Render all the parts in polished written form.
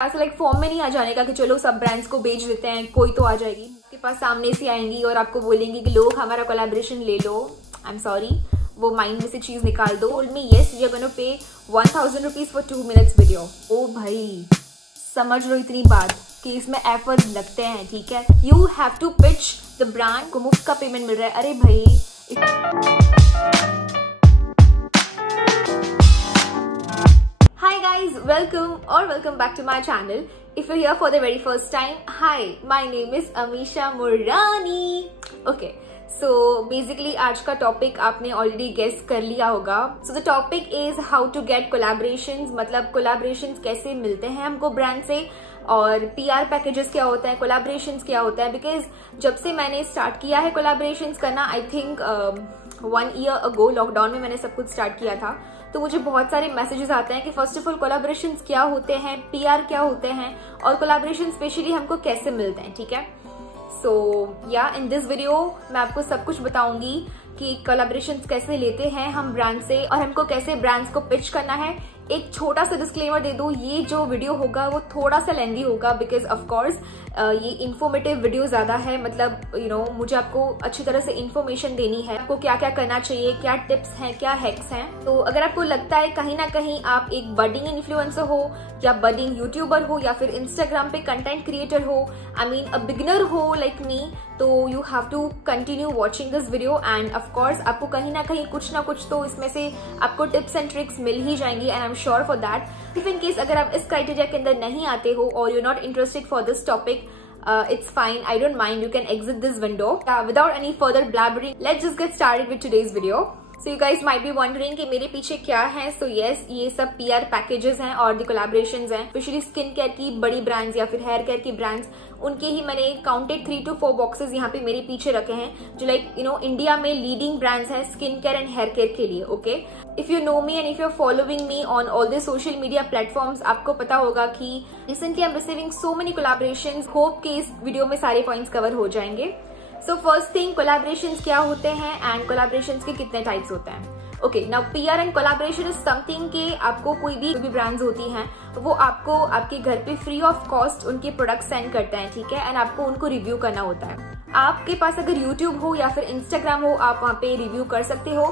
ऐसा like form में नहीं आ जाने का कि चलो सब ब्रांड्स को बेच देते हैं, कोई तो आ जाएगी आपके पास सामने से आएंगी और आपको बोलेंगी कि लोग हमारा कोलैबोरेशन ले लो। आई एम सॉरी, वो माइंड में से चीज निकाल दो। Told me yes we are gonna pay 1000 rupees for 2 minutes video. Oh भाई समझ लो इतनी बात कि इसमें एफर्ट लगते हैं, ठीक है। You have to pitch the brand को मुफ्त का पेमेंट मिल रहा है। अरे भाई welcome back to my channel. If you're here for the very first time, hi, my name is Amisha Murrani. Okay, so basically आज का टॉपिक आपने ऑलरेडी गेस कर लिया होगा। So the topic is how to get collaborations, मतलब collaborations कैसे मिलते हैं हमको ब्रांड से, और PR पैकेजेस क्या होता है, कोलैबोरेशंस क्या होता है। बिकॉज जब से मैंने स्टार्ट किया है कोलैबोरेशंस करना, I think 1 year ago lockdown में मैंने सब कुछ स्टार्ट किया था, तो मुझे बहुत सारे मैसेजेस आते हैं कि फर्स्ट ऑफ ऑल कोलैबोरेशंस क्या होते हैं, PR क्या होते हैं, और कोलैबोरेशन स्पेशली हमको कैसे मिलते हैं, ठीक है। सो या इन दिस वीडियो मैं आपको सब कुछ बताऊंगी कि कोलैबोरेशंस कैसे लेते हैं हम ब्रांड से और हमको कैसे ब्रांड्स को पिच करना है। एक छोटा सा डिस्क्लेमर दे दूं, ये जो वीडियो होगा वो थोड़ा सा लेंदी होगा बिकॉज ऑफ कोर्स ये इन्फॉर्मेटिव वीडियो ज्यादा है। मतलब मुझे आपको अच्छी तरह से इन्फॉर्मेशन देनी है, आपको क्या क्या करना चाहिए, क्या टिप्स हैं, क्या हैक्स हैं। तो अगर आपको लगता है कहीं ना कहीं आप एक बडिंग इन्फ्लुएंसर हो या बडिंग यूट्यूबर हो या फिर इंस्टाग्राम पे कंटेंट क्रिएटर हो, आई मीन अ बिगिनर हो लाइक मी, तो you have to continue watching this video and of course आपको कहीं ना कहीं कुछ ना कुछ तो इसमें से आपको टिप्स एंड ट्रिक्स मिल ही जाएंगी and I am sure for that. If in case अगर आप इस क्राइटेरिया के अंदर नहीं आते हो और you not interested for this topic, it's fine, I don't mind, you can exit this window. Without any further blabbering, let's just get started with today's video. So you guys might be wondering कि मेरे पीछे क्या है। So yes, ये सब PR packages हैं और दी collaborations हैं, स्पेशली स्किन केयर की बड़ी ब्रांड्स या फिर हेयर केयर की ब्रांड्स, उनके ही मैंने काउंटेड 3 to 4 बॉक्सेस यहाँ पे मेरे पीछे रखे हैं जो लाइक इंडिया में लीडिंग ब्रांड्स हैं skin care and hair care के लिए। Okay, if you know me and if you are following me on all the social media platforms, आपको पता होगा कि recently I am receiving so many collaborations. Hope कि इस video में सारे पॉइंट्स कवर हो जाएंगे। सो फर्स्ट थिंग, कोलैबोरेशंस क्या होते हैं एंड कोलैबोरेशंस के कितने टाइप्स होते हैं। Okay, now PR and collaboration is something कि आपको कोई भी ब्रांड्स होती हैं वो आपको आपके घर पे फ्री ऑफ कॉस्ट उनके प्रोडक्ट सेंड करते हैं, ठीक है, एंड आपको उनको रिव्यू करना होता है। आपके पास अगर YouTube हो या फिर Instagram हो, आप वहाँ पे रिव्यू कर सकते हो।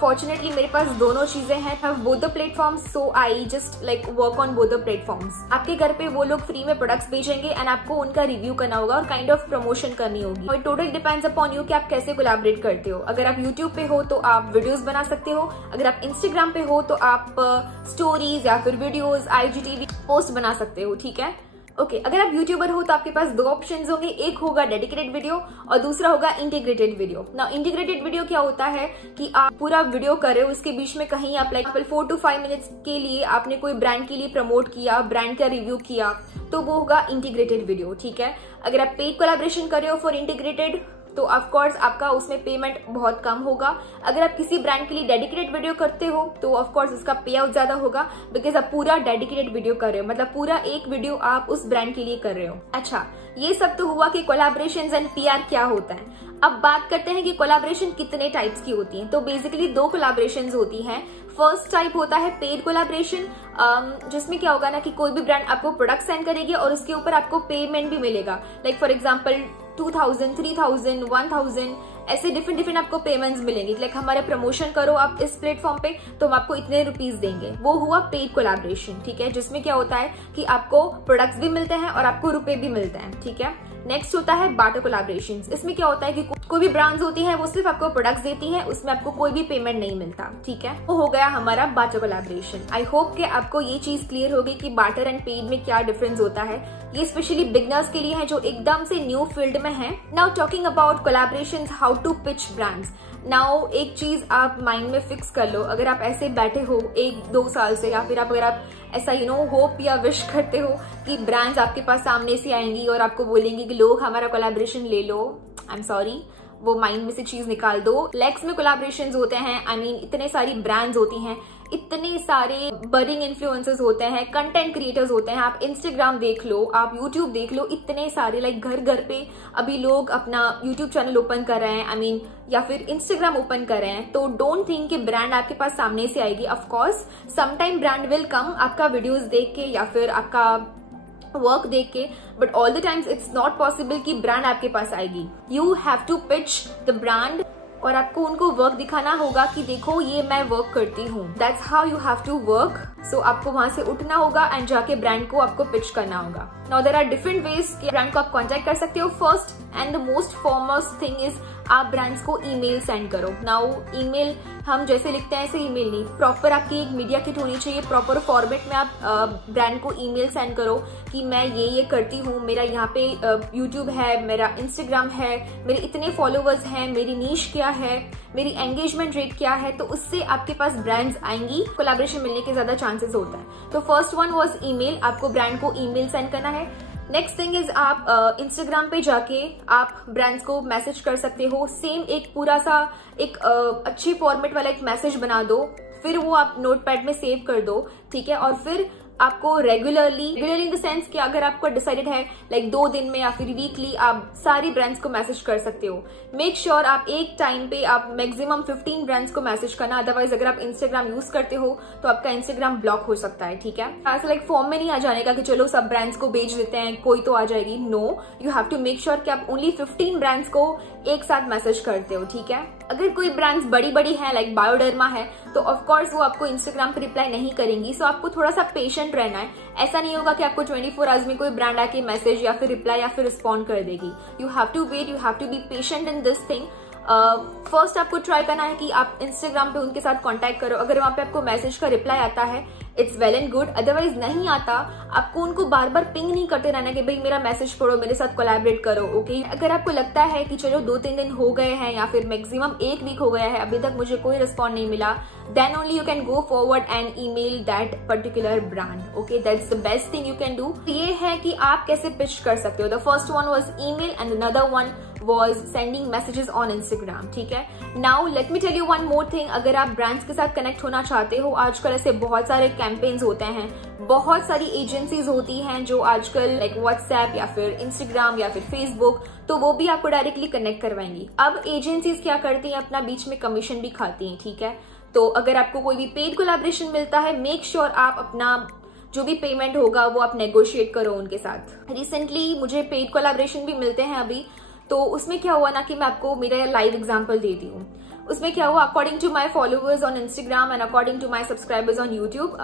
फॉर्चुनेटली मेरे पास दोनों चीजें हैं, both the platforms, so I just like work on both the platforms. आपके घर पे वो लोग फ्री में प्रोडक्ट्स भेजेंगे एंड आपको उनका रिव्यू करना होगा और काइंड ऑफ प्रमोशन करनी होगी। और टोटल डिपेंड्स अपॉन यू कि आप कैसे कोलैबोरेट करते हो। अगर आप YouTube पे हो तो आप वीडियोस बना सकते हो, अगर आप Instagram पे हो तो आप स्टोरीज या फिर वीडियोस IGTV पोस्ट बना सकते हो, ठीक है। ओके, अगर आप यूट्यूबर हो तो आपके पास 2 ऑप्शंस होंगे, एक होगा डेडिकेटेड वीडियो और दूसरा होगा इंटीग्रेटेड वीडियो। ना इंटीग्रेटेड वीडियो क्या होता है कि आप पूरा वीडियो कर रहे हो, उसके बीच में कहीं आप लाइक 4 to 5 minutes के लिए आपने कोई ब्रांड के लिए प्रमोट किया, ब्रांड का रिव्यू किया, तो वो होगा इंटीग्रेटेड वीडियो, ठीक है। अगर आप पेड कोलैबोरेशन कर रहे हो फॉर इंटीग्रेटेड तो ऑफ कोर्स आपका उसमें पेमेंट बहुत कम होगा। अगर आप किसी ब्रांड के लिए डेडिकेटेड वीडियो करते हो तो ऑफ कोर्स उसका पे आउट ज्यादा होगा बिकॉज आप पूरा डेडिकेटेड वीडियो कर रहे हो, मतलब पूरा एक वीडियो आप उस ब्रांड के लिए कर रहे हो। अच्छा, ये सब तो हुआ कि कोलैबोरेशंस एंड PR क्या होता है। अब बात करते हैं कि कोलैबोरेशन कितने टाइप्स की होती है। तो बेसिकली 2 कोलैबोरेशंस होती हैं। फर्स्ट टाइप होता है पेड कोलैबोरेशन, जिसमें क्या होगा ना कि कोई भी ब्रांड आपको प्रोडक्ट सेंड करेगी और उसके ऊपर आपको पेमेंट भी मिलेगा। लाइक फॉर एग्जाम्पल 2000, 3000, 1000 ऐसे डिफरेंट आपको पेमेंट्स मिलेंगे। लाइक हमारे प्रमोशन करो आप इस प्लेटफॉर्म पे तो हम आपको इतने रुपीस देंगे। वो हुआ पेड कोलैबोरेशन, ठीक है, जिसमें क्या होता है कि आपको प्रोडक्ट्स भी मिलते हैं और आपको रुपए भी मिलते हैं, ठीक है। नेक्स्ट होता है बार्टर कोलैबोरेशन। इसमें क्या होता है कि कोई भी ब्रांड्स होती है वो सिर्फ आपको प्रोडक्ट्स देती हैं, उसमें आपको कोई भी पेमेंट नहीं मिलता, ठीक है। वो हो गया हमारा बार्टर कोलैबोरेशन। आई होप कि आपको ये चीज क्लियर होगी कि बार्टर एंड पेड में क्या डिफरेंस होता है। ये स्पेशली बिगनर्स के लिए है जो एकदम से न्यू फील्ड में है। Now talking about collaborations, how to pitch brands. Now एक चीज आप माइंड में फिक्स कर लो, अगर आप ऐसे बैठे हो 1-2 साल से या फिर अगर आप ऐसा होप या विश करते हो कि ब्रांड्स आपके पास सामने से आएंगी और आपको बोलेंगी कि लोग हमारा कोलैबोरेशन ले लो, आई एम सॉरी, वो माइंड में से चीज निकाल दो। लेक्स में कोलैबोरेशंस होते हैं, आई मीन इतने सारी ब्रांड्स होती हैं, इतने सारे बडिंग इन्फ्लुएंसर्स होते हैं, कंटेंट क्रिएटर्स होते हैं। आप इंस्टाग्राम देख लो, आप यूट्यूब देख लो, इतने सारे लाइक घर घर पे अभी लोग अपना यूट्यूब चैनल ओपन कर रहे हैं, आई मीन या फिर इंस्टाग्राम ओपन कर रहे हैं। तो डोंट थिंक कि ब्रांड आपके पास सामने से आएगी। Of course sometime brand will come आपका वीडियोस देख के या फिर आपका वर्क देख के, but all the times it's not possible कि ब्रांड आपके पास आएगी. You have to pitch the brand और आपको उनको वर्क दिखाना होगा कि देखो ये मैं वर्क करती हूँ. That's how you have to work. So आपको वहां से उठना होगा एंड जाके ब्रांड को आपको पिच करना होगा. Now there are different ways कि ब्रांड को आप कांटेक्ट कर सकते हो. First and the most foremost thing is आप ब्रांड्स को ईमेल सेंड करो. नाउ ईमेल हम जैसे लिखते हैं ऐसे ईमेल नहीं, प्रॉपर आपकी एक मीडिया किट होनी चाहिए. प्रॉपर फॉर्मेट में आप ब्रांड को ईमेल सेंड करो कि मैं ये करती हूँ, मेरा यहाँ पे यूट्यूब है, मेरा इंस्टाग्राम है, मेरे इतने फॉलोवर्स हैं, मेरी नीश क्या है, मेरी एंगेजमेंट रेट क्या है. तो उससे आपके पास ब्रांड्स आएंगी, कोलैबोरेशन मिलने के ज्यादा चांसेस होता है. तो फर्स्ट वन वाज ईमेल. आपको ब्रांड को ईमेल सेंड करना है. नेक्स्ट थिंग इज आप इंस्टाग्राम पे जाके आप ब्रांड्स को मैसेज कर सकते हो. सेम एक पूरा सा एक अच्छे फॉर्मेट वाला एक मैसेज बना दो, फिर वो आप नोटपैड में सेव कर दो, ठीक है. और फिर आपको रेगुलरली इन द सेंस कि अगर आपको डिसाइडेड है लाइक 2 दिन में या फिर वीकली आप सारी ब्रांड्स को मैसेज कर सकते हो. मेक श्योर आप एक टाइम पे आप मैक्सिमम 15 ब्रांड्स को मैसेज करना. अदरवाइज अगर आप इंस्टाग्राम यूज करते हो तो आपका इंस्टाग्राम ब्लॉक हो सकता है, ठीक है. ऐसा लाइक फॉर्म में नहीं आ जाने का कि चलो सब ब्रांड्स को भेज देते हैं, कोई तो आ जाएगी. No, you have to make sure कि आप ओनली 15 ब्रांड्स को एक साथ मैसेज करते हो, ठीक है. अगर कोई ब्रांड्स बड़ी है लाइक बायोडर्मा है तो ऑफकोर्स वो आपको इंस्टाग्राम पे रिप्लाई नहीं करेंगी. सो आपको थोड़ा सा पेशेंट रहना है. ऐसा नहीं होगा कि आपको 24 आवर्स में कोई ब्रांड आके मैसेज या फिर रिप्लाई या फिर रिस्पॉन्ड कर देगी. You have to wait, you have to be patient in this thing. First आपको ट्राई करना है कि आप इंस्टाग्राम पे उनके साथ कांटेक्ट करो. अगर वहां पे आपको मैसेज का रिप्लाई आता है it's well and good. Otherwise नहीं आता, आपको उनको बार बार पिंग नहीं करते रहना कि भाई मेरा मैसेज पढ़ो, मेरे साथ कोलैबोरेट करो, ओके. अगर आपको लगता है कि चलो 2-3 दिन हो गए हैं या फिर मैक्सिमम 1 वीक हो गया है, अभी तक मुझे कोई रिस्पॉन्ड नहीं मिला, then only you can go forward and email that particular brand, okay. That's the best thing you can do. ये है कि आप कैसे पिच कर सकते हो. The first one was email and another one was sending messages on Instagram, ठीक है. Now let me tell you one more thing. अगर आप ब्रांड्स के साथ कनेक्ट होना चाहते हो, आजकल ऐसे बहुत सारे कैंपेन्स होते हैं, बहुत सारी एजेंसीज होती हैं जो आजकल लाइक व्हाट्सएप या फिर इंस्टाग्राम या फिर फेसबुक, तो वो भी आपको डायरेक्टली कनेक्ट करवाएंगी. अब एजेंसीज क्या करती हैं, अपना बीच में कमीशन भी खाती हैं, ठीक है. तो अगर आपको कोई भी पेड कोलैबोरेशन मिलता है, मेक श्योर आप अपना जो भी पेमेंट होगा वो आप नेगोशिएट करो उनके साथ. रिसेंटली मुझे पेड कोलैबोरेशन भी मिलते हैं अभी. तो उसमें क्या हुआ ना कि मैं आपको मेरा लाइव एग्जांपल देती हूँ. उसमें क्या हुआ, according to my followers on Instagram and according to my subscribers on YouTube,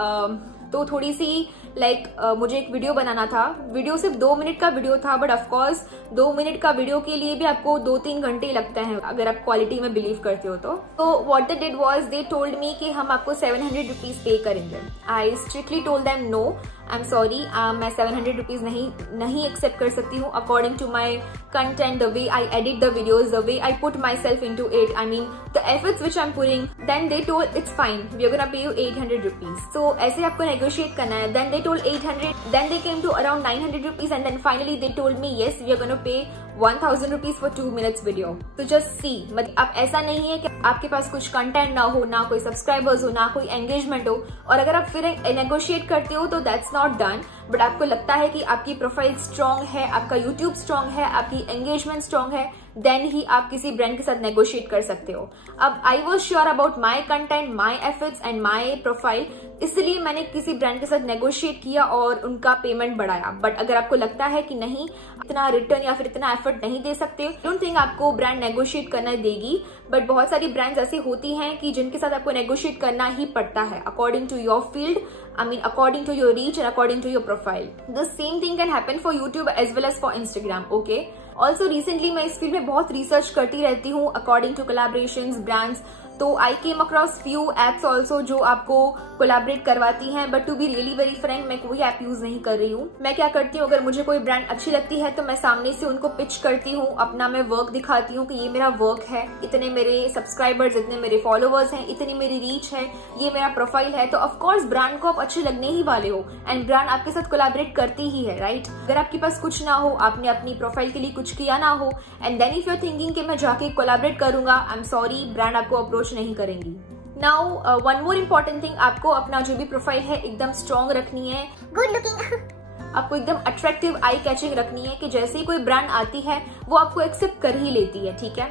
तो थोड़ी सी लाइक मुझे एक वीडियो बनाना था. वीडियो सिर्फ 2 मिनट का वीडियो था, बट ऑफकोर्स 2 मिनट का वीडियो के लिए भी आपको 2-3 घंटे लगते हैं अगर आप क्वालिटी में बिलीव करते हो. तो what they did was they told me कि हम आपको 700 रुपीज पे करेंगे. I strictly told them no, I am sorry, मैं 700 रुपीज नहीं एक्सेप्ट कर सकती हूँ. According to my content, the way I edit the videos, the way I put myself into it, I mean the efforts which I am putting, then they told it's fine, we are gonna पे you 800 rupees. So ऐसे आपको negotiate करना है. Then they told 800, then they came to around 900 rupees and then finally they told me yes, we are going to pay 1000 rupees for 2 minutes video. So just see, मतलब अब ऐसा नहीं है कि आपके पास कुछ कंटेंट ना हो, ना कोई सब्सक्राइबर्स हो, ना कोई एंगेजमेंट हो, और अगर आप फिर नेगोशिएट करते हो तो दैट्स नॉट डन. बट आपको लगता है कि आपकी प्रोफाइल स्ट्रांग है, आपका यूट्यूब स्ट्रांग है, आपकी एंगेजमेंट स्ट्रांग है, देन ही आप किसी ब्रांड के साथ नेगोशिएट कर सकते हो. अब I was sure about my content, my efforts and my profile, इसलिए मैंने किसी ब्रांड के साथ नेगोशिएट किया और उनका पेमेंट बढ़ाया. बट अगर आपको लगता है कि नहीं इतना रिटर्न या फिर इतना एफर्ट नहीं दे सकते, डोंट थिंक आपको ब्रांड नेगोशिएट करना देगी. बट बहुत सारी ब्रांड्स ऐसी होती हैं कि जिनके साथ आपको नेगोशिएट करना ही पड़ता है according to your field, I mean according to your reach and according to your profile. The same thing can happen for YouTube as well as for Instagram, okay? Also recently मैं इस field में बहुत research करती रहती हूँ according to collaborations, brands. तो I came across few apps also जो आपको कोलैबोरेट करवाती हैं, but to be really very frank मैं कोई ऐप यूज नहीं कर रही हूँ. मैं क्या करती हूँ, अगर मुझे कोई ब्रांड अच्छी लगती है तो मैं सामने से उनको पिच करती हूँ, अपना मैं वर्क दिखाती हूँ कि ये मेरा वर्क है, इतने मेरे सब्सक्राइबर्स, इतने मेरे फॉलोवर्स हैं, इतनी मेरी रीच है, ये मेरा प्रोफाइल है. तो ऑफकोर्स ब्रांड को आप अच्छे लगने ही वाले हो एंड ब्रांड आपके साथ कोलैबोरेट करती ही है, राइट. अगर आपके पास कुछ ना हो, आपने अपनी प्रोफाइल के लिए कुछ किया ना हो, and then if you are thinking कि मैं जाके कोलैबोरेट करूंगा, आई एम सॉरी, ब्रांड आपको अप्रोच नहीं करेंगी. Now one more important thing, आपको अपना जो भी प्रोफाइल है एकदम स्ट्रॉन्ग रखनी है, गुड लुकिंग, आपको एकदम अट्रैक्टिव, आई कैचिंग रखनी है कि जैसे ही कोई ब्रांड आती है वो आपको एक्सेप्ट कर ही लेती है, ठीक है.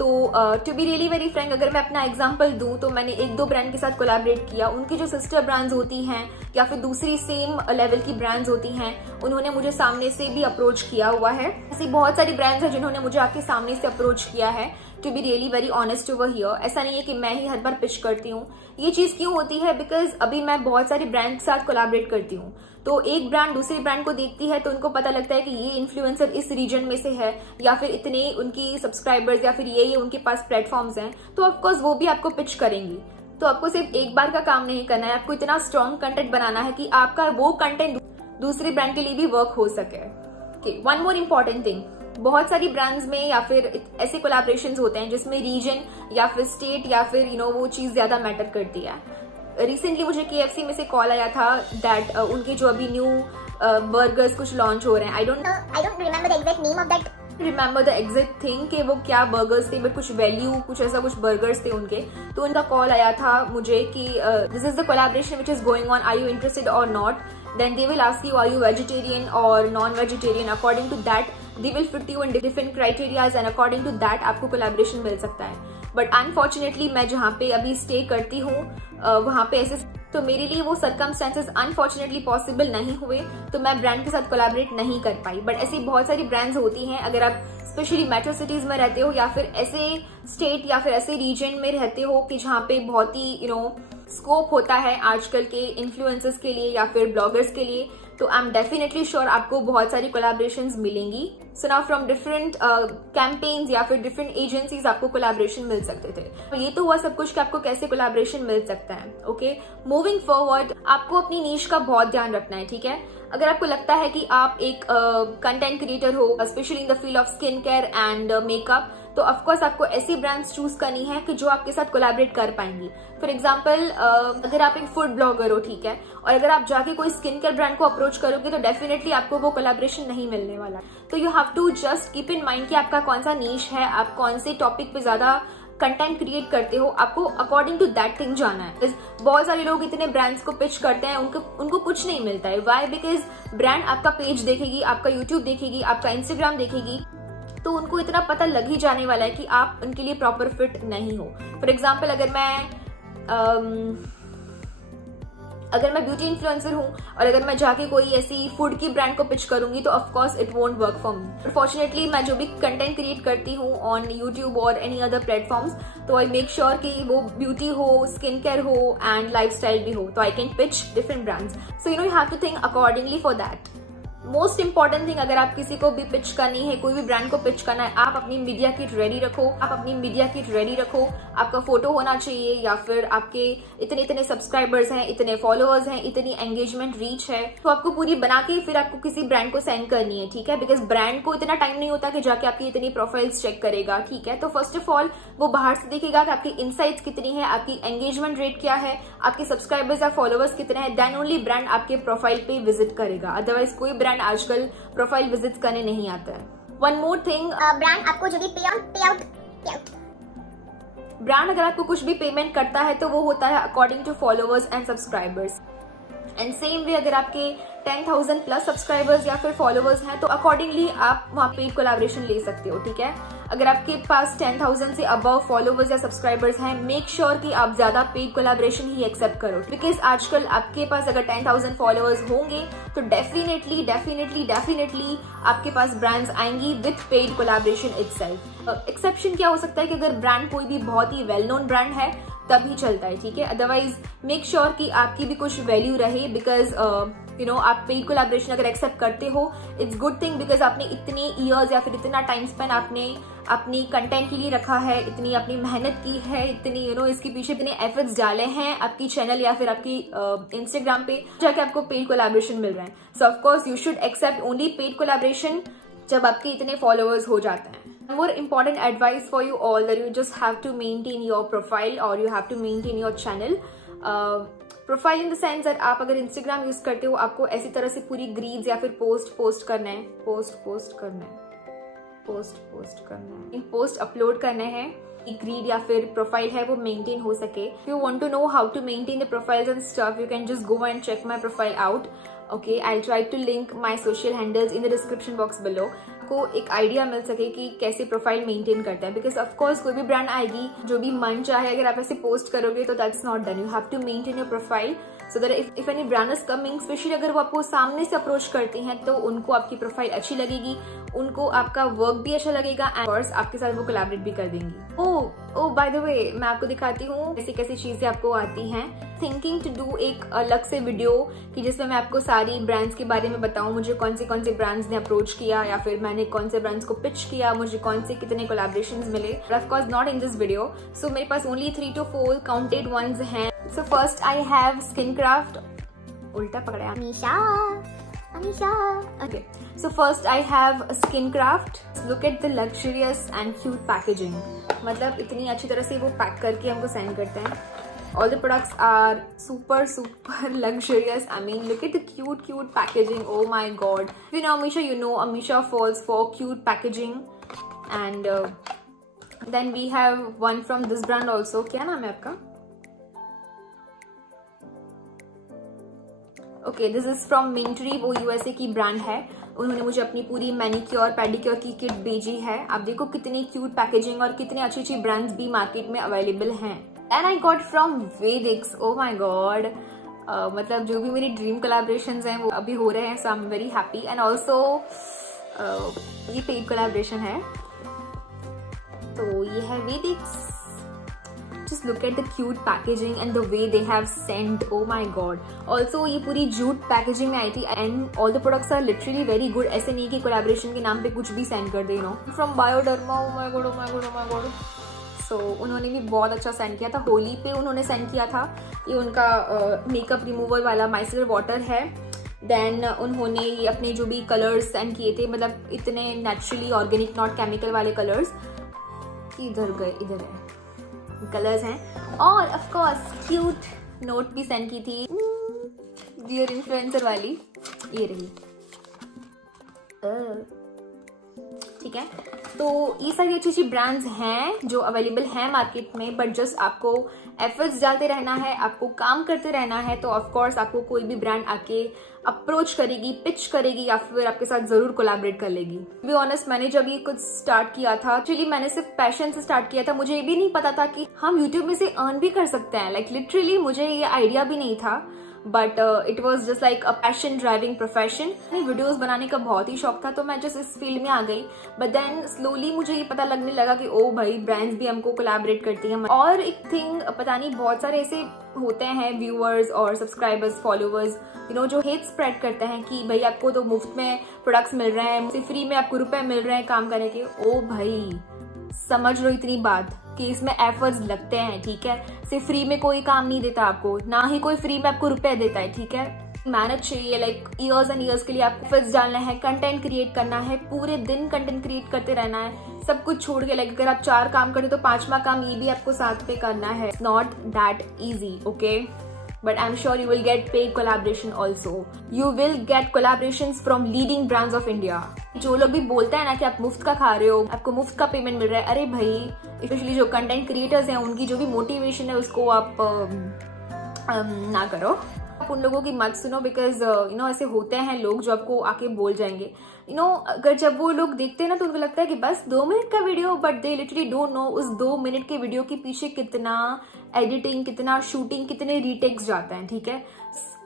तो to be really very frank, अगर मैं अपना एग्जांपल दूं तो मैंने 1-2 ब्रांड के साथ कोलैबोरेट किया। उनकी जो सिस्टर ब्रांड्स होती हैं या फिर दूसरी सेम लेवल की ब्रांड्स होती हैं, उन्होंने मुझे सामने से भी अप्रोच किया हुआ है। ऐसी बहुत सारी ब्रांड्स हैं जिन्होंने मुझे आके सामने से अप्रोच किया है। To be really very honest over here, ऐसा नहीं है कि मैं ही हर बार पिच करती हूँ। ये चीज क्यों होती है? बिकॉज अभी मैं बहुत सारी ब्रांड के साथ कोलैबोरेट करती हूँ, तो एक ब्रांड दूसरी ब्रांड को देखती है तो उनको पता लगता है कि ये इन्फ्लुएंसर इस रीजन में से है, या फिर इतने उनकी सब्सक्राइबर्स, या फिर ये उनके पास प्लेटफॉर्म्स हैं, तो ऑफकोर्स वो भी आपको पिच करेंगी। तो आपको सिर्फ एक बार का काम नहीं करना है, आपको इतना स्ट्रॉन्ग कंटेंट बनाना है कि आपका वो कंटेंट दूसरी ब्रांड के लिए भी वर्क हो सके। वन मोर इम्पॉर्टेंट थिंग, बहुत सारी ब्रांड्स में या फिर ऐसे कोलैबोरेशंस होते हैं जिसमें रीजन या फिर स्टेट या फिर वो चीज ज्यादा मैटर करती है। रिसेंटली मुझे KFC में से कॉल आया था दैट उनके जो अभी न्यू बर्गर्स कुछ लॉन्च हो रहे हैं। I don't remember the exact name of that, remember the exact thing कि वो क्या बर्गर्स थे, बट कुछ वैल्यू कुछ ऐसा कुछ बर्गर्स थे उनके। तो उनका कॉल आया था मुझे कि this is the collaboration which is going on, are you interested or not? Then they will ask you, are you vegetarian or non-vegetarian? According to that, they will fit you in different criteria, and according to that आपको collaboration मिल सकता है। But unfortunately मैं जहाँ पे अभी stay करती हूँ वहाँ पे ऐसे, तो मेरे लिए वो circumstances unfortunately possible नहीं हुए, तो मैं brand के साथ collaborate नहीं कर पाई। But ऐसी बहुत सारी brands होती हैं, अगर आप स्पेशली मेट्रो सिटीज में रहते हो या फिर ऐसे स्टेट या फिर ऐसे रीजन में रहते हो कि जहाँ पे बहुत ही स्कोप होता है आजकल के इन्फ्लुएंसर्स के लिए या फिर ब्लॉगर्स के लिए, तो आई एम डेफिनेटली श्योर आपको बहुत सारी कोलैबोरेशंस मिलेंगी। So now from different campaigns या फिर डिफरेंट एजेंसीज आपको कोलैबोरेशन मिल सकते थे। तो ये तो हुआ सब कुछ कि आपको कैसे कोलैबोरेशन मिल सकता है। ओके, मूविंग फॉरवर्ड, आपको अपनी नीश का बहुत ध्यान रखना है, ठीक है। अगर आपको लगता है कि आप एक कंटेंट क्रिएटर हो, specially in the field of skin care and makeup, तो ऑफकोर्स आपको ऐसी ब्रांड्स चूज करनी है कि जो आपके साथ कोलैबोरेट कर पाएंगी। फॉर एग्जाम्पल अगर आप एक फूड ब्लॉगर हो, ठीक है, और अगर आप जाके कोई स्किन केयर ब्रांड को अप्रोच करोगे तो डेफिनेटली आपको वो कोलैबोरेशन नहीं मिलने वाला। तो you have to just keep in mind कि आपका कौन सा नीश है, आप कौन से टॉपिक पे ज्यादा कंटेंट क्रिएट करते हो, आपको अकॉर्डिंग टू दैट थिंग जाना है। बहुत सारे लोग इतने ब्रांड्स को पिच करते हैं, उनको कुछ नहीं मिलता है। वाई? बिकॉज ब्रांड आपका पेज देखेगी, आपका यूट्यूब देखेगी, आपका इंस्टाग्राम देखेगी, तो उनको इतना पता लग ही जाने वाला है कि आप उनके लिए प्रॉपर फिट नहीं हो। फॉर एग्जाम्पल अगर मैं ब्यूटी इन्फ्लुएंसर हूँ और अगर मैं जाके कोई ऐसी फूड की ब्रांड को पिच करूंगी तो of course it won't work for me. Fortunately मैं जो भी कंटेंट क्रिएट करती हूँ ऑन यूट्यूब और एनी अदर प्लेटफॉर्म्स, तो आई मेक श्योर कि वो ब्यूटी हो, स्किन केयर हो एंड लाइफस्टाइल भी हो, तो I can pitch different brands. So you have to think accordingly for that. Most important thing, अगर आप किसी को भी पिच करनी है, कोई भी ब्रांड को पिच करना है, आप अपनी मीडिया किट रेडी रखो, आपका फोटो होना चाहिए, या फिर आपके इतने सब्सक्राइबर्स हैं, इतने फॉलोअर्स हैं, इतनी एंगेजमेंट रीच है, तो आपको पूरी बना के फिर आपको किसी ब्रांड को सेंड करनी है, ठीक है। बिकॉज ब्रांड को इतना टाइम नहीं होता कि जाके आपकी इतनी प्रोफाइल्स चेक करेगा, ठीक है। तो फर्स्ट ऑफ ऑल वो बाहर से देखेगा कि आपकी इनसाइट्स कितनी है, आपकी एंगेजमेंट रेट क्या है, आपके सब्सक्राइबर्स या फॉलोअर्स कितने हैं, देन ओनली ब्रांड आपके प्रोफाइल पे विजिट करेगा। अदरवाइज कोई ब्रांड आजकल प्रोफाइल विजिट करने नहीं आता है। वन मोर थिंग, ब्रांड आपको जो भी पे आउट ब्रांड अगर आपको कुछ भी पेमेंट करता है तो वो होता है according to followers and subscribers. And same way अगर आपके 10,000 प्लस सब्सक्राइबर्स या फिर फॉलोअर्स हैं तो अकॉर्डिंगली आप वहाँ पेड कोलैबोरेशन ले सकते हो, ठीक है। अगर आपके पास 10,000 से अबव फॉलोअर्स या सब्सक्राइबर्स हैं, मेक श्योर कि आप ज्यादा पेड कोलैबोरेशन ही एक्सेप्ट करो, बिकॉज आजकल आपके पास अगर 10,000 फॉलोअर्स होंगे तो डेफिनेटली आपके पास ब्रांड्स आएंगी with paid collaboration itself. Exception क्या हो सकता है कि अगर ब्रांड कोई भी बहुत ही वेल नोन ब्रांड है तभी चलता है, ठीक है। अदरवाइज मेक श्योर कि आपकी भी कुछ वैल्यू रहे, बिकॉज आप पेड कोलैबोरेशन अगर एक्सेप्ट करते हो, इट्स गुड थिंग, बिकॉज आपने इतने ईयर्स या फिर इतना टाइम स्पेंड आपने अपनी कंटेंट के लिए रखा है, इतनी अपनी मेहनत की है, इतनी इसके पीछे इतने एफर्ट्स डाले हैं आपकी चैनल या फिर आपकी इंस्टाग्राम पे, जाके आपको पेड कोलैबोरेशन मिल रहा है। So of course you should accept only paid collaboration जब आपके इतने फॉलोअर्स हो जाते हैं। More important advice for you all that you just have to maintain your profile or you have to maintain your channel. Profile in the sense that आप अगर Instagram use करते हो, आपको ऐसी तरह से पूरी ग्रीड्स या फिर पोस्ट करना है, पोस्ट अपलोड करने हैं, ग्रीड या फिर प्रोफाइल है वो मेंटेन हो सके। If you want to know how to maintain the profiles and stuff, you can just go and check my profile out. Okay, I try to link my social handles in the description box below, को एक idea मिल सके कि कैसे profile maintain करते हैं। Because of course कोई भी brand आएगी, जो भी मन चाहे अगर आप ऐसे पोस्ट करोगे तो that's not done. You have to maintain your profile so that if any brand is coming, specially अगर वो आपको सामने से अप्रोच करती हैं तो उनको आपकी प्रोफाइल अच्छी लगेगी, उनको आपका वर्क भी अच्छा लगेगा एंड कोर्स आपके साथ वो कोलैबोरेट भी कर देंगी। ओ बाय द वे, मैं आपको दिखाती हूँ कैसी कैसी चीजें आपको आती हैं। थिंकिंग टू डू एक अलग से वीडियो कि जिसमें मैं आपको सारी ब्रांड्स के बारे में बताऊं, मुझे कौन से ब्रांड्स ने अप्रोच किया या फिर मैंने कौन से ब्रांड्स को पिच किया, मुझे कौन से कितने कोलैबोरेशंस मिले। Of course not in this video, so मेरे पास ओनली 3 to 4 काउंटेड वंस हैं। So first I have skin craft, उल्टा पकड़ा Amisha. Okay, so first I have Skin Craft. Look at the luxurious and cute packaging. मतलब इतनी अच्छी तरह से वो पैक करके हमको सेंड करते हैं। All the products are super luxurious. I mean, look at the cute packaging. Oh my god! You know Amisha, Amisha falls for cute packaging. And then we have one from this brand also. क्या नाम है आपका? Okay, this is from मिंट्री, वो USA की brand है। उन्होंने मुझे अपनी पूरी मैनिक्योर पेडिक्योर की किट भेजी है। आप देखो कितनी क्यूट पैकेजिंग और कितनी अच्छी ब्रांड्स भी मार्केट में अवेलेबल हैं। And I got from Vedix. Oh my God, मतलब जो भी मेरी ड्रीम कोलैबोरेशंस हैं वो अभी हो रहे हैं, so I am very happy. And also ये पेड कोलैबोरेशन है, तो ये है Vedix. Just look at the cute packaging and the way they have sent. Oh my god. Also ये पूरी जूट पैकेजिंग में आई थी and all the products are literally very good. ऐसे नहीं कि कोलैबोरेशन के नाम पे कुछ भी सेंड कर दे, you know. From Bioderma. Oh my god. So उन्होंने भी बहुत अच्छा सेंड किया था। होली पे उन्होंने सेंड किया था। ये उनका मेकअप रिमूवर वाला माइसेलर वाटर है। देन उन्होंने ये अपने जो भी कलर्स सेंड किए थे, मतलब इतने नेचुरली ऑर्गेनिक नॉट केमिकल वाले कलर्स। इधर है कलर्स हैं। और ऑफ कोर्स क्यूट नोट भी सेंड की थी, डियर इन्फ्लुएंसर वाली, ये रही। ठीक है, तो ये सारी अच्छी ब्रांड्स हैं जो अवेलेबल हैं मार्केट में, बट जस्ट आपको एफर्ट्स डालते रहना है, आपको काम करते रहना है, तो ऑफ कोर्स आपको कोई भी ब्रांड आके अप्रोच करेगी, पिच करेगी या फिर आपके साथ जरूर कोलैबोरेट कर लेगी। बी ऑनेस्ट, मैंने जब ये कुछ स्टार्ट किया था, एक्चुअली मैंने सिर्फ पैशन से स्टार्ट किया था। मुझे ये भी नहीं पता था कि हम यूट्यूब में से अर्न भी कर सकते हैं। लाइक लिटरली मुझे ये आइडिया भी नहीं था, but it was just like a passion driving profession. Videos बनाने का बहुत ही शौक था, तो मैं जस्ट इस फील्ड में आ गई। बट देन स्लोली मुझे ये पता लगने लगा कि ओ भाई, ब्रांड्स भी हमको कोलैबोरेट करती हैं। और एक थिंग, पता नहीं, बहुत सारे ऐसे होते हैं व्यूअर्स और सब्सक्राइबर्स, फॉलोअर्स, जो हेट स्प्रेड करते हैं कि भाई आपको तो मुफ्त में प्रोडक्ट्स मिल रहे हैं, फ्री में आपको रुपए मिल रहे हैं काम करने के। ओ भाई, समझ लो इतनी बात कि इसमें एफर्ट्स लगते हैं। ठीक है, सिर्फ फ्री में कोई काम नहीं देता आपको, ना ही कोई फ्री में आपको रुपए देता है। ठीक है, मेहनत चाहिए, लाइक ईयर्स एंड ईयर्स के लिए आपको एफर्ट्स डालना है, कंटेंट क्रिएट करना है, पूरे दिन कंटेंट क्रिएट करते रहना है, सब कुछ छोड़ के। लाइक अगर आप 4 काम करते तो 5वां काम ये भी आपको साथ पे करना है। Not that easy, okay, but I'm sure you will get paid collaboration also. You will get collaborations from leading brands of India. जो लोग भी बोलते हैं ना कि आप मुफ्त का खा रहे हो, आपको मुफ्त का पेमेंट मिल रहा है, अरे भाई, स्पेशली जो कंटेंट क्रिएटर्स हैं उनकी जो भी मोटिवेशन है उसको आप ना करो। आप उन लोगों की मत सुनो, बिकॉज ऐसे होते हैं लोग जो आपको आके बोल जाएंगे। अगर जब वो लोग देखते हैं ना तो उनको लगता है कि बस 2 मिनट का video, but they literally don't know उस 2 मिनट के वीडियो के पीछे कितना एडिटिंग, कितना शूटिंग, कितने रीटेक्स जाते हैं। ठीक है,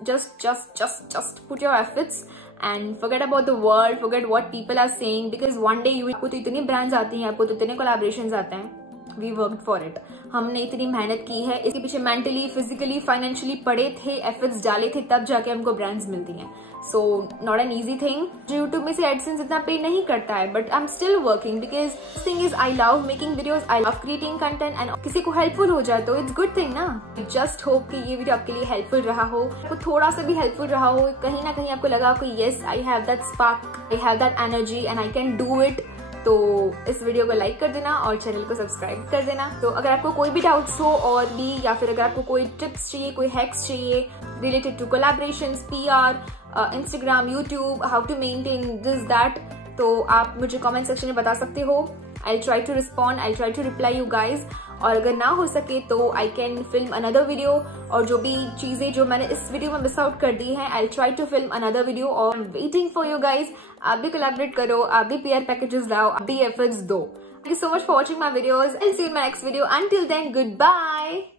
just put your efforts and forget about the world, forget what people are saying, because one day आपको तो इतनी ब्रांड्स आती हैं, आपको तो इतने कोलैबोरेशंस आते हैं। We worked for it. हमने इतनी मेहनत की है, इसके पीछे मेंटली, फिजिकली, फाइनेंशियली पड़े थे, एफर्ट्स डाले थे, तब जाके हमको ब्रांड्स मिलती हैं। So not an easy thing. जो यूट्यूब में से एडसेंस इतना पे नहीं करता है, but I am still working, because thing is I love making videos, I love creating content, and किसी को हेल्पफुल हो जाए तो इट्स गुड थिंग ना। जस्ट होप कि ये वीडियो आपके लिए हेल्पफुल रहा हो, आपको थोड़ा सा भी हेल्पफुल रहा हो, कहीं ना कहीं आपको लगा कि yes, I have that spark, I have that energy and I can do it. तो इस वीडियो को लाइक कर देना और चैनल को सब्सक्राइब कर देना। तो अगर आपको कोई भी डाउट्स हो और भी, या फिर अगर आपको कोई टिप्स चाहिए, कोई हैक्स चाहिए related to collaborations, PR, Instagram, YouTube, how to maintain this that, तो आप मुझे कमेंट सेक्शन में बता सकते हो। I try to respond, I try to reply you guys. और अगर ना हो सके तो I can film another video, और जो भी चीजें जो मैंने इस वीडियो में मिस आउट कर दी हैं, I try to film another video और वेटिंग फॉर यू गाइज। आप भी कोलैबोरेट करो, आप भी पीआर पैकेजेस लाओ, आप भी एफर्ट्स दो। Thank you so much for watching my videos. I'll see you in my next video. Until then, goodbye.